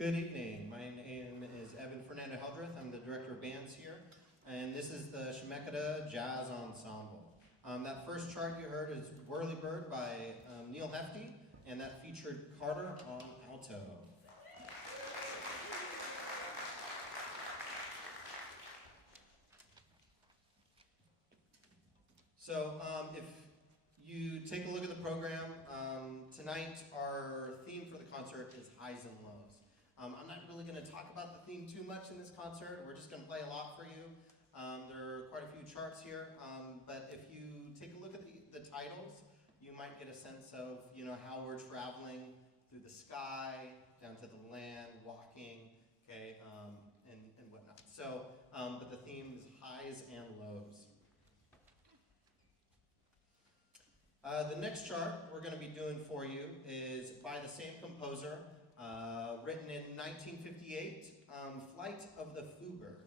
Good evening. My name is Eben Fernando Heldreth. I'm the director of bands here, and this is the Chemeketa Jazz Ensemble. That first chart you heard is Whirly Bird by Neal Hefti, and that featured Carter on alto. So if you take a look at the program, tonight our theme for the concert is highs and lows. I'm not really going to talk about the theme too much in this concert. We're just going to play a lot for you. There are quite a few charts here, but if you take a look at the titles, you might get a sense of how we're traveling through the sky, down to the land, walking, okay, and whatnot. So, but the theme is highs and lows. The next chart we're going to be doing for you is by the same composer, written in 1958, Flight of the Bluebirds.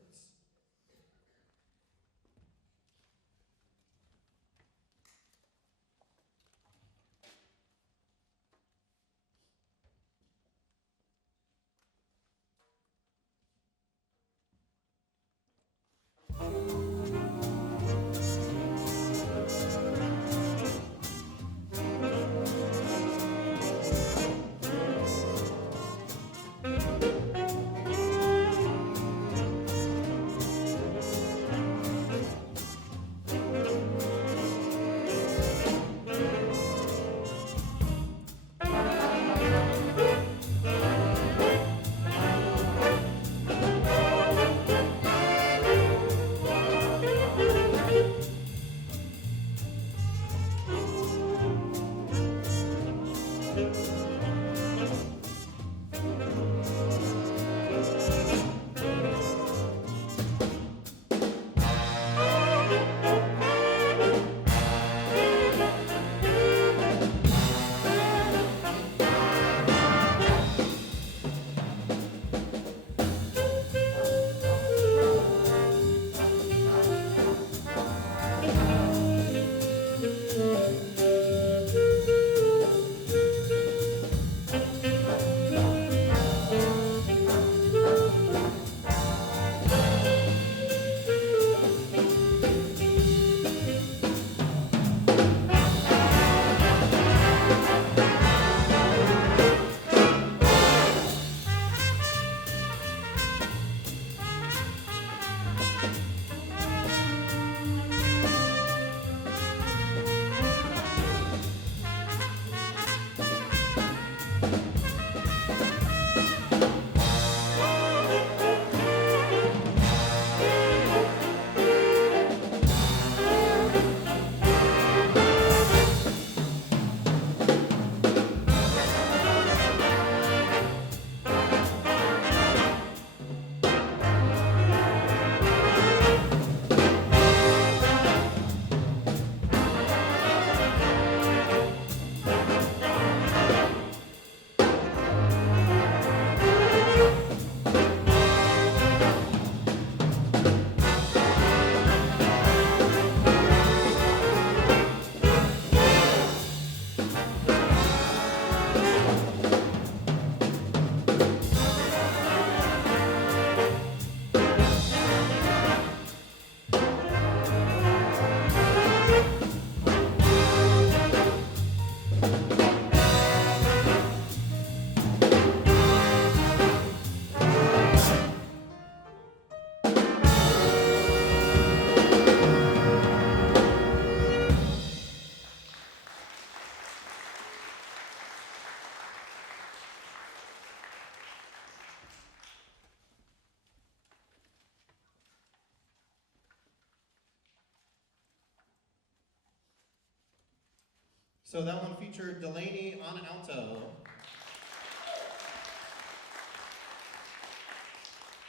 So that one featured Delaney on alto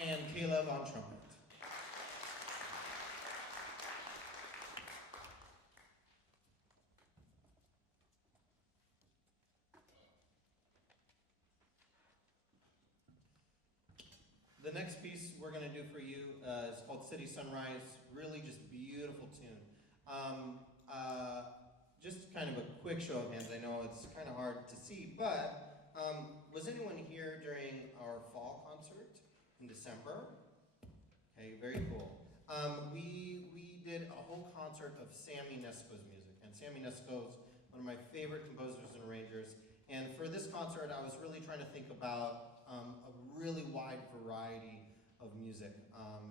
and Caleb on trumpet. The next piece we're going to do for you is called City Sunrise. Really just beautiful tune. Just kind of a quick show of hands. I know it's kind of hard to see, but was anyone here during our our fall concert in December. Okay, very cool. We did a whole concert of Sammy Nesco's music, and Sammy Nesco's one of my favorite composers and arrangers. And for this concert, I was really trying to think about a really wide variety of music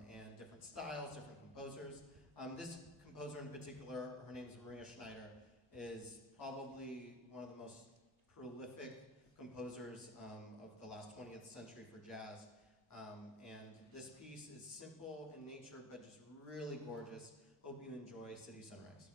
and different styles, different composers. This composer in particular, her name is Schneider, is probably one of the most prolific composers of the last 20th century for jazz. And this piece is simple in nature, but just really gorgeous. Hope you enjoy City Sunrise.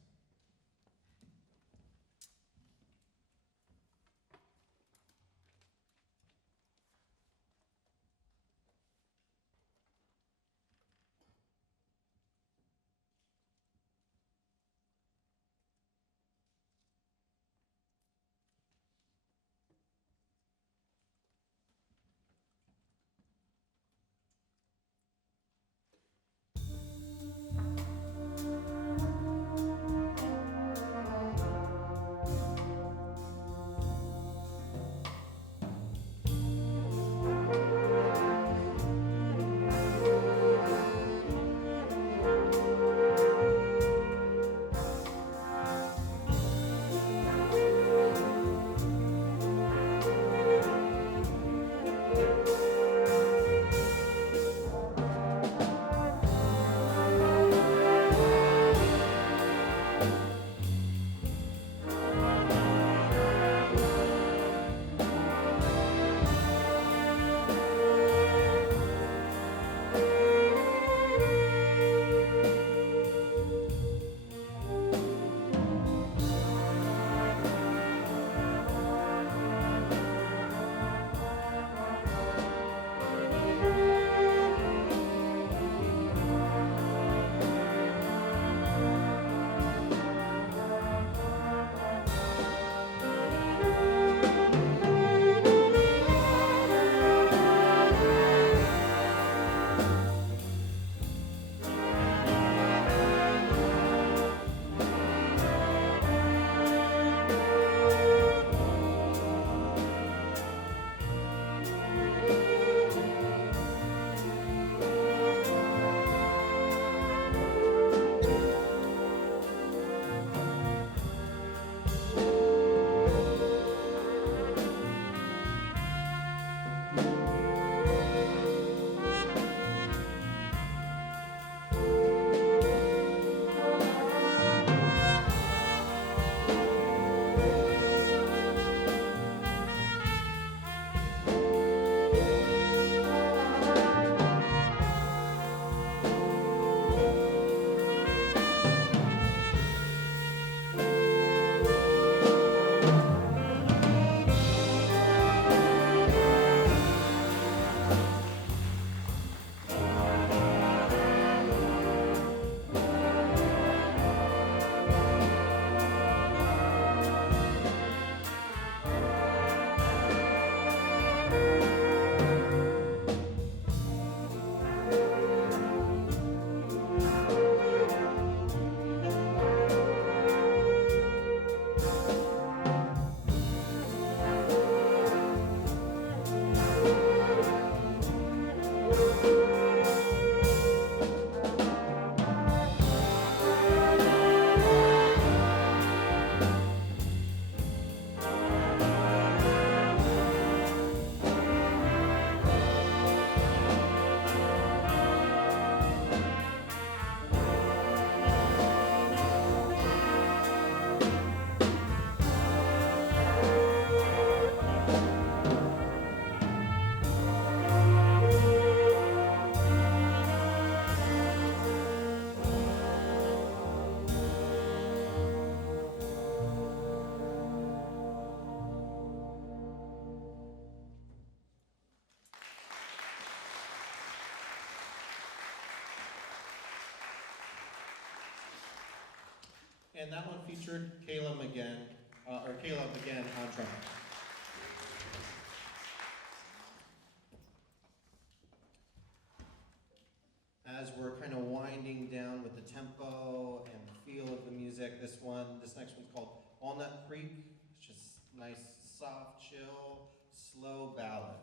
And that one featured Caleb again on trumpet. As we're kind of winding down with the tempo and the feel of the music, this next one's called Walnut Creek. It's just nice, soft, chill, slow ballad.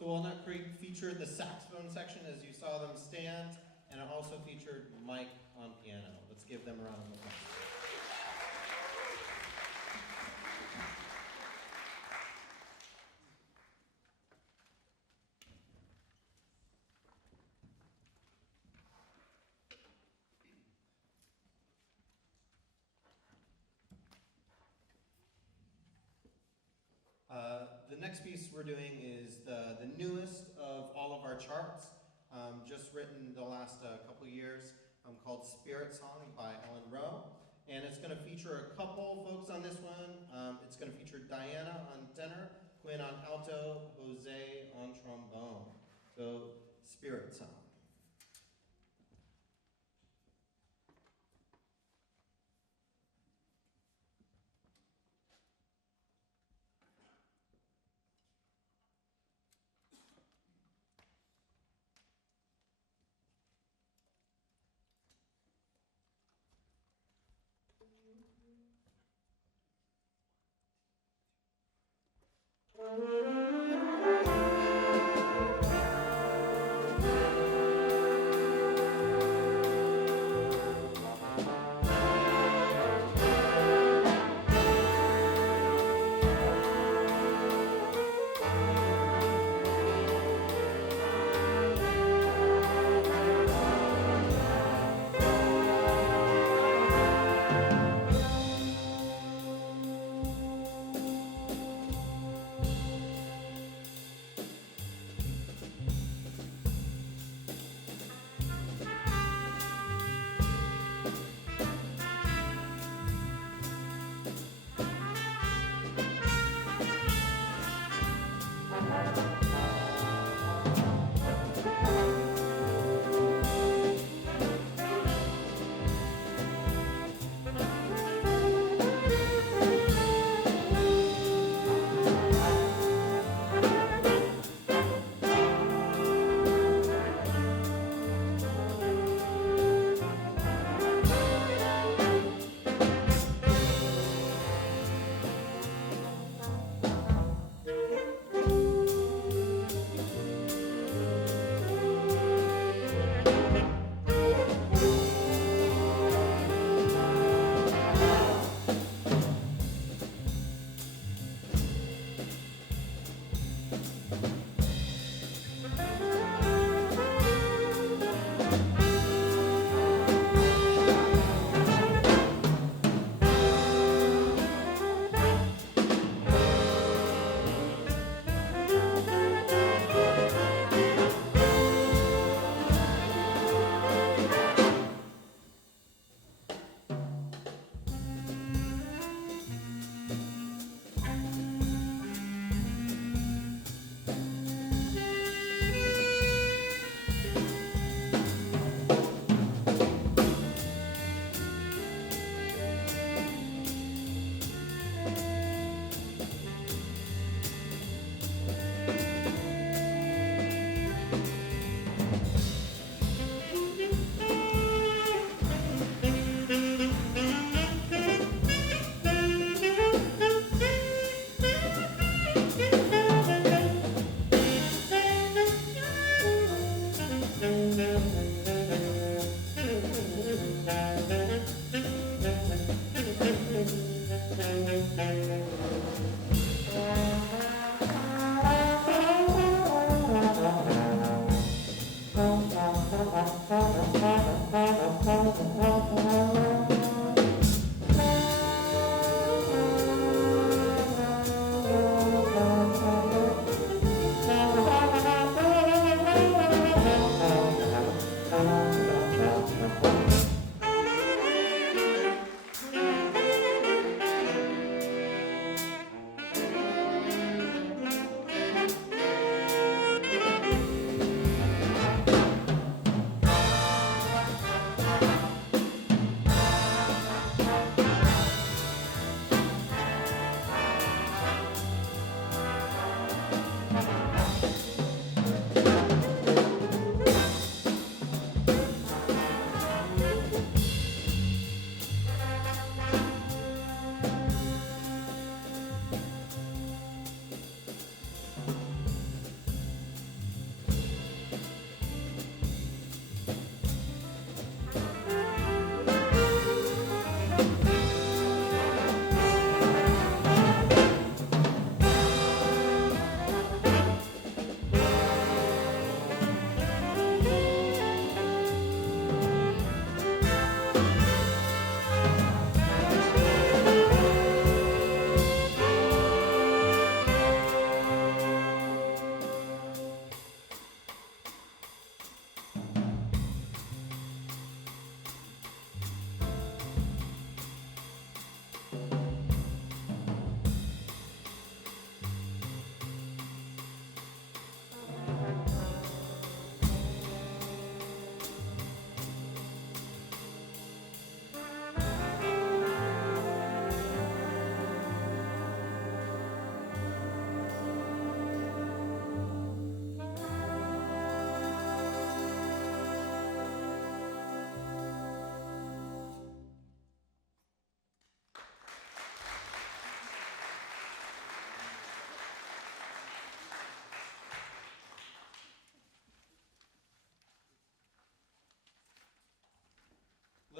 So Walnut Creek featured the saxophone section as you saw them stand, and it also featured Mike on piano. Let's give them a round of applause. The next piece we're doing is the newest of all of our charts, just written the last couple years, called Spirit Song by Rowe. And it's going to feature a couple folks on this one. It's going to feature Diana on tenor, Quinn on alto, Jose on trombone. So, Spirit Song.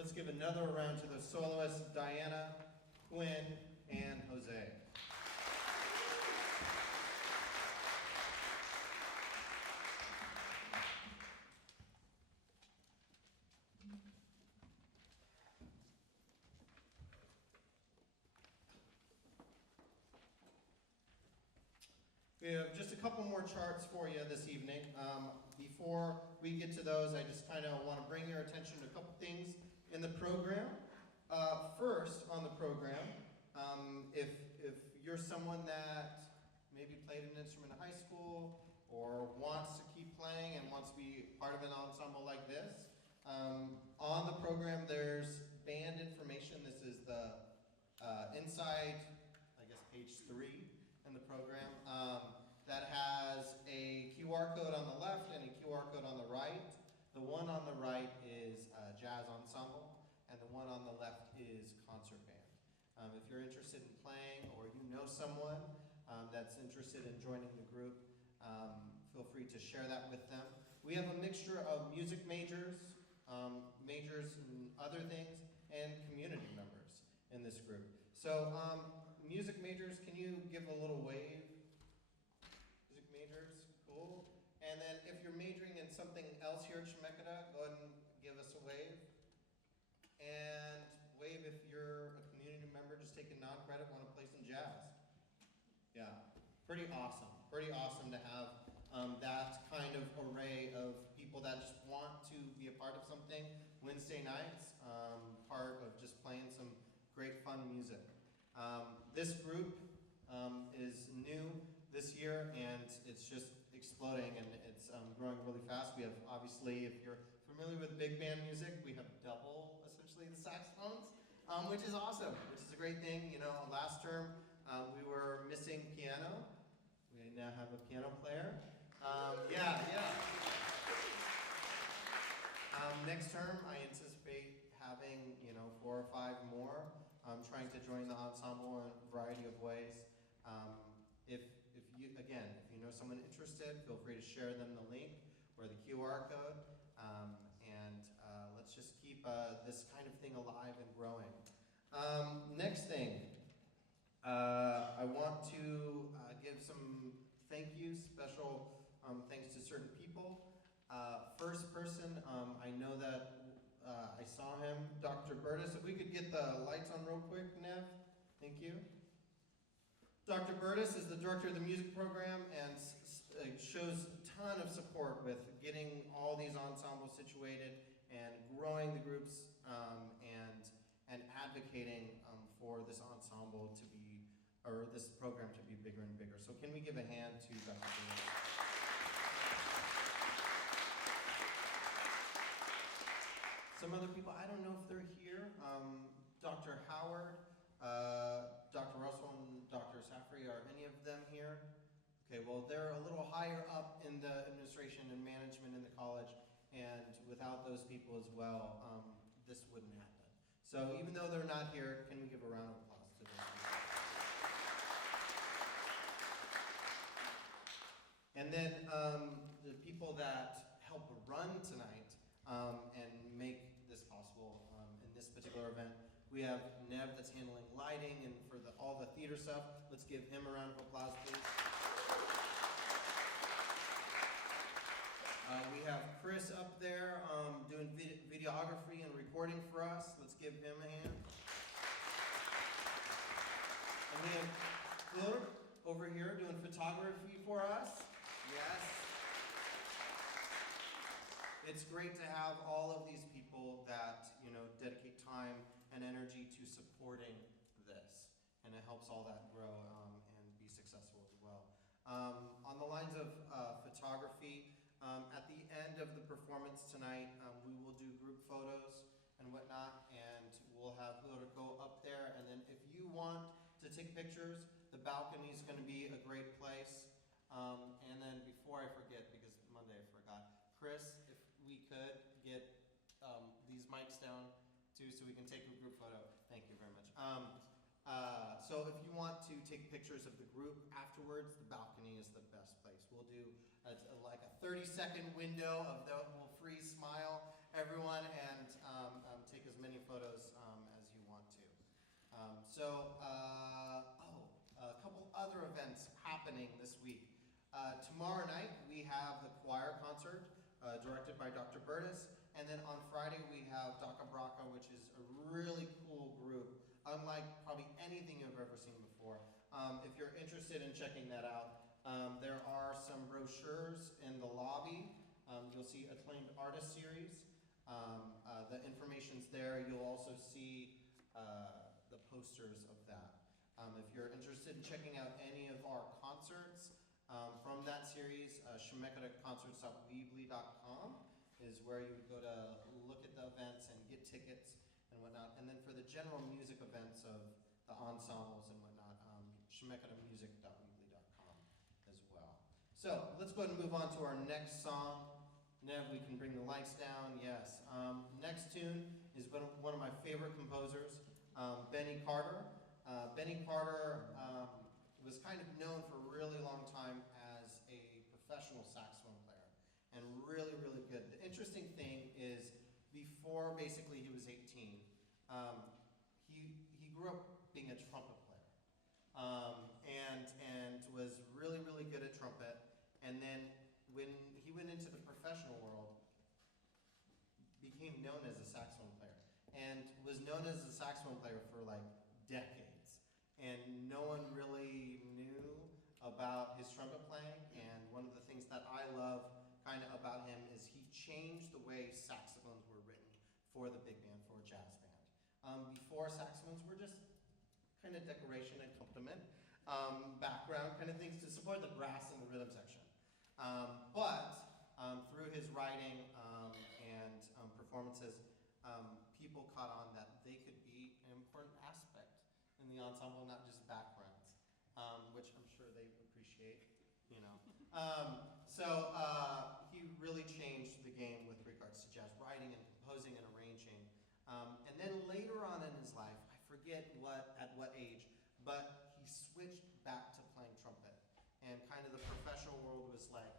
Let's give another round to the soloists, Diana, Quinn, and Jose. We have just a couple more charts for you this evening. Before we get to those, I just kind of want to bring your attention to a couple things in the program. First, on the program, if you're someone that maybe played an instrument in high school or wants to keep playing and wants to be part of an ensemble like this, on the program there's band information. This is the inside, I guess, page 3 in the program. That has a QR code on the left and a QR code on the right. The one on the right is jazz ensemble, and the one on the left is concert band. If you're interested in playing, or you know someone that's interested in joining the group, feel free to share that with them. We have a mixture of music majors, majors in other things, and community members in this group. So, music majors, can you give a little wave? Music majors, cool. And then if you're majoring in something else here at Chemeketa, go ahead and give us a wave. And wave if you're a community member, just take a non-credit, want to play some jazz. Yeah, pretty awesome. Pretty awesome to have that kind of array of people that just want to be a part of something. Wednesday nights, part of just playing some great fun music. This group is new this year, and it's just exploding, and it's growing really fast. We have, obviously, if you're familiar with big band music, we have double, essentially, the saxophones, which is awesome, which is a great thing. You know, last term, we were missing piano. We now have a piano player. Next term, I anticipate having, 4 or 5 more. Trying to join the ensemble in a variety of ways. If you know someone interested, feel free to share them the link or the QR code, and let's just keep this kind of thing alive and growing. Next thing, I want to give some thank yous, special thanks to certain people. First person, I know that I saw him, Dr. Burtis. If we could get the lights on real quick, Nev. Thank you. Dr. Burtis is the director of the music program and shows a ton of support with getting all these ensembles situated and growing the groups and advocating for this ensemble to be, or this program to be bigger and bigger. So can we give a hand to Dr. Burtis? Some other people, I don't know if they're here. Dr. Howard, Dr. Russell, and Dr. Safri, are any of them here? Okay, well, they're a little higher up in the administration and management in the college, and without those people as well, this wouldn't happen. So even though they're not here, can we give a round of applause to them? And then the people that help run tonight and make this possible in this particular event. We have Nev that's handling lighting and for all the theater stuff. Let's give him a round of applause, please. We have Chris up there doing videography and recording for us. Let's give him a hand. And we have Claude over here doing photography for us. Yes. It's great to have all of these people that, dedicate time and energy to supporting this. And it helps all that grow and be successful as well. On the lines of photography, at the end of the performance tonight, we will do group photos and whatnot, and we'll have whoever go up there. And then if you want to take pictures, the balcony is going to be a great place. And then before I forget, because Monday I forgot, Chris, if we could get these mics down too so we can take a group photo. Thank you very much. So if you want to take pictures of the group afterwards, the balcony is the best place. We'll do like a 30-second window of the we'll freeze smile everyone and take as many A couple other events happening this week. Tomorrow night we have the choir concert directed by Dr. Burtis, and then on Friday we have Daka Braka, which is a really cool group, unlike probably anything you've ever seen before. If you're interested in checking that out, there are some brochures in the lobby. You'll see Acclaimed Artist Series. The information's there. You'll also see the posters of that. If you're interested in checking out any of our concerts from that series, chemeketaconcerts.weebly.com is where you would go to look at the events and get tickets and whatnot. And then for the general music events of the ensembles and whatnot, chemeketamusic.weebly.com as well. So let's go ahead and move on to our next song. Nev, we can bring the lights down, yes. Next tune is one of my favorite composers, Benny Carter. Benny Carter was kind of known for a really long time as a professional saxophone player, and really, really good. The interesting thing is, before basically he was 18, he grew up being a trumpet player, and was really, really good at trumpet. And then when he went into the professional world, became known as a saxophone player, and was known as a saxophone player for like decades. And no one really knew about his trumpet playing. And one of the things that I love kind of about him is he changed the way saxophones were written for the big band, for a jazz band. Before, saxophones were just kind of decoration and accompaniment, background kind of things to support the brass and the rhythm section. But through his writing and performances, people caught on that they could be an important aspect in the ensemble, not just backgrounds, which I'm sure they appreciate, you know. He really changed the game with regards to jazz writing and composing and arranging. And then later on in his life, I forget at what age, but he switched back to playing trumpet. And kind of the professional world was like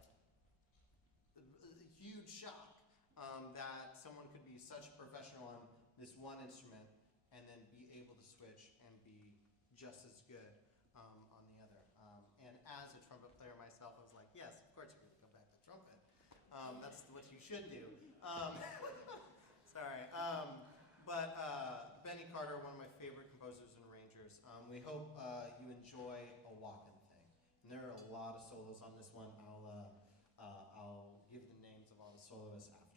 a huge shock that someone could be such a professional on this one instrument and then be able to switch and be just as good on the other. And as a trumpet player myself, I was like, yes, of course you're going to go back to trumpet. That's what you should do. Sorry. But Benny Carter, one of my favorite composers and arrangers. We hope you enjoy a Walkin thing. And there are a lot of solos on this one. I'll give the names of all the soloists after.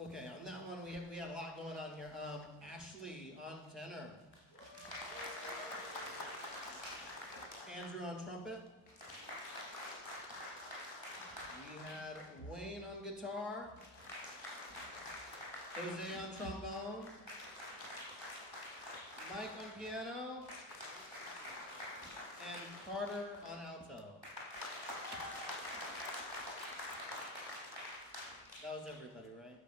Okay, on that one we had a lot going on here. Ashley on tenor. Andrew on trumpet. We had Wayne on guitar. Jose on trombone. Mike on piano. And Carter on alto. That was everybody, right?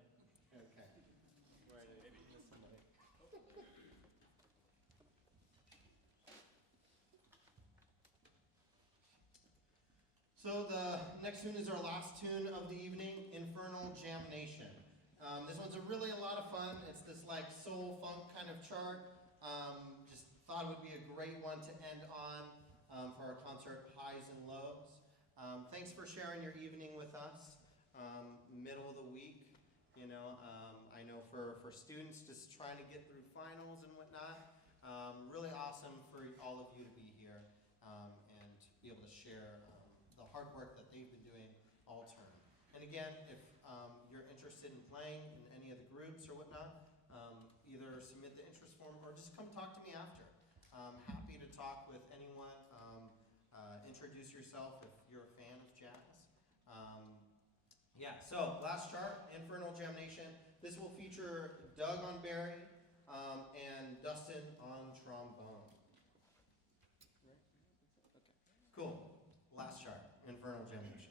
Okay. Right, maybe miss somebody. So the next tune is our last tune of the evening, Infernal Jamnation. This one's a lot of fun. It's this like soul funk kind of chart. Just thought it would be a great one to end on for our concert Highs and Lows. Thanks for sharing your evening with us. Middle of the week, I know for students just trying to get through finals and whatnot. Really awesome for all of you to be here and be able to share the hard work that they've been doing all term. And again, if you're interested in playing in any of the groups or whatnot, either submit the interest form or just come talk to me after. Happy to talk with anyone. Introduce yourself if you're a fan of jazz. So last chart, Infernal Jamnation. This will feature Doug on Barry and Dustin on trombone. Cool. Last chart, Infernal Jamnation.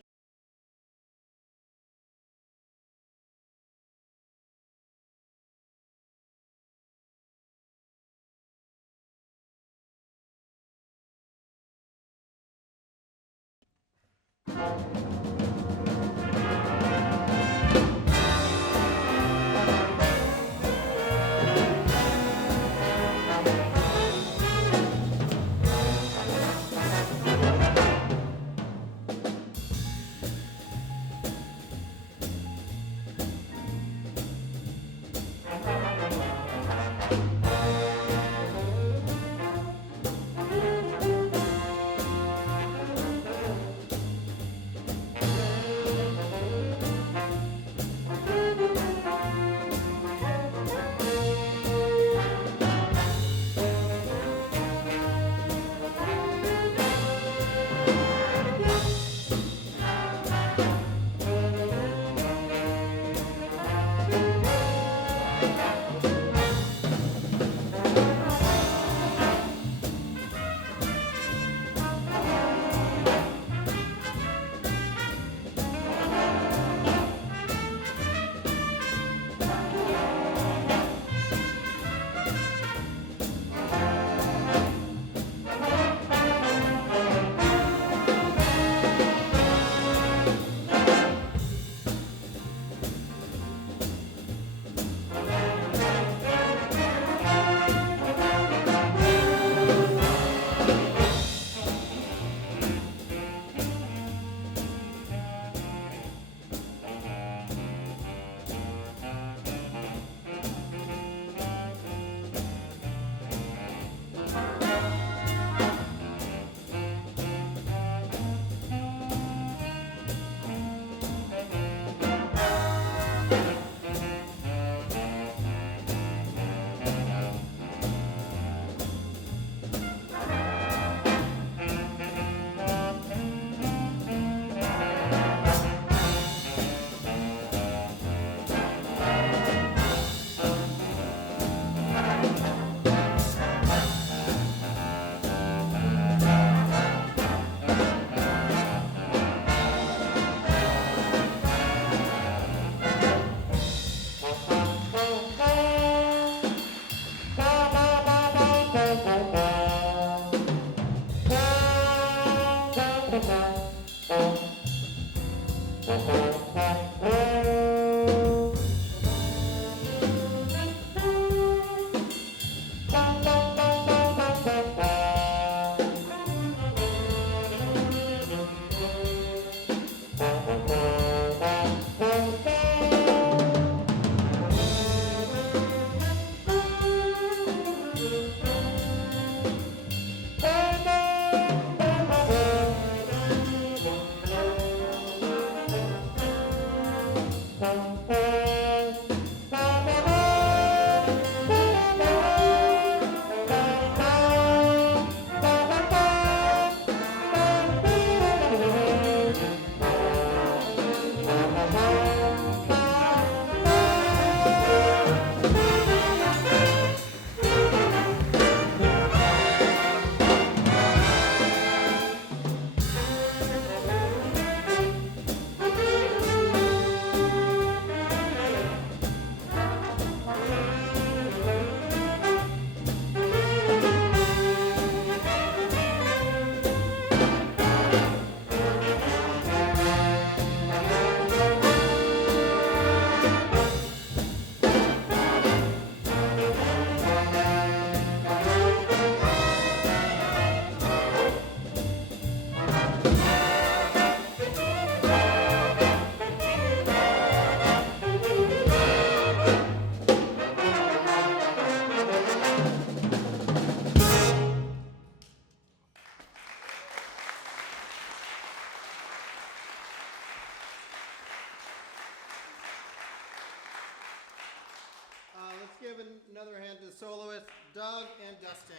another hand to the soloists, Doug and Dustin.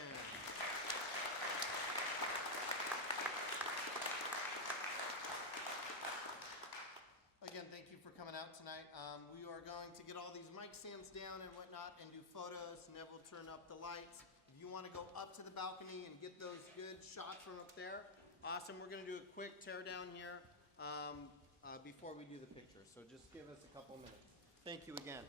Again, thank you for coming out tonight. We are going to get all these mic stands down and whatnot and do photos. Nev will turn up the lights. If you want to go up to the balcony and get those good shots from up there, awesome. We're going to do a quick tear down here before we do the picture. So just give us a couple minutes. Thank you again.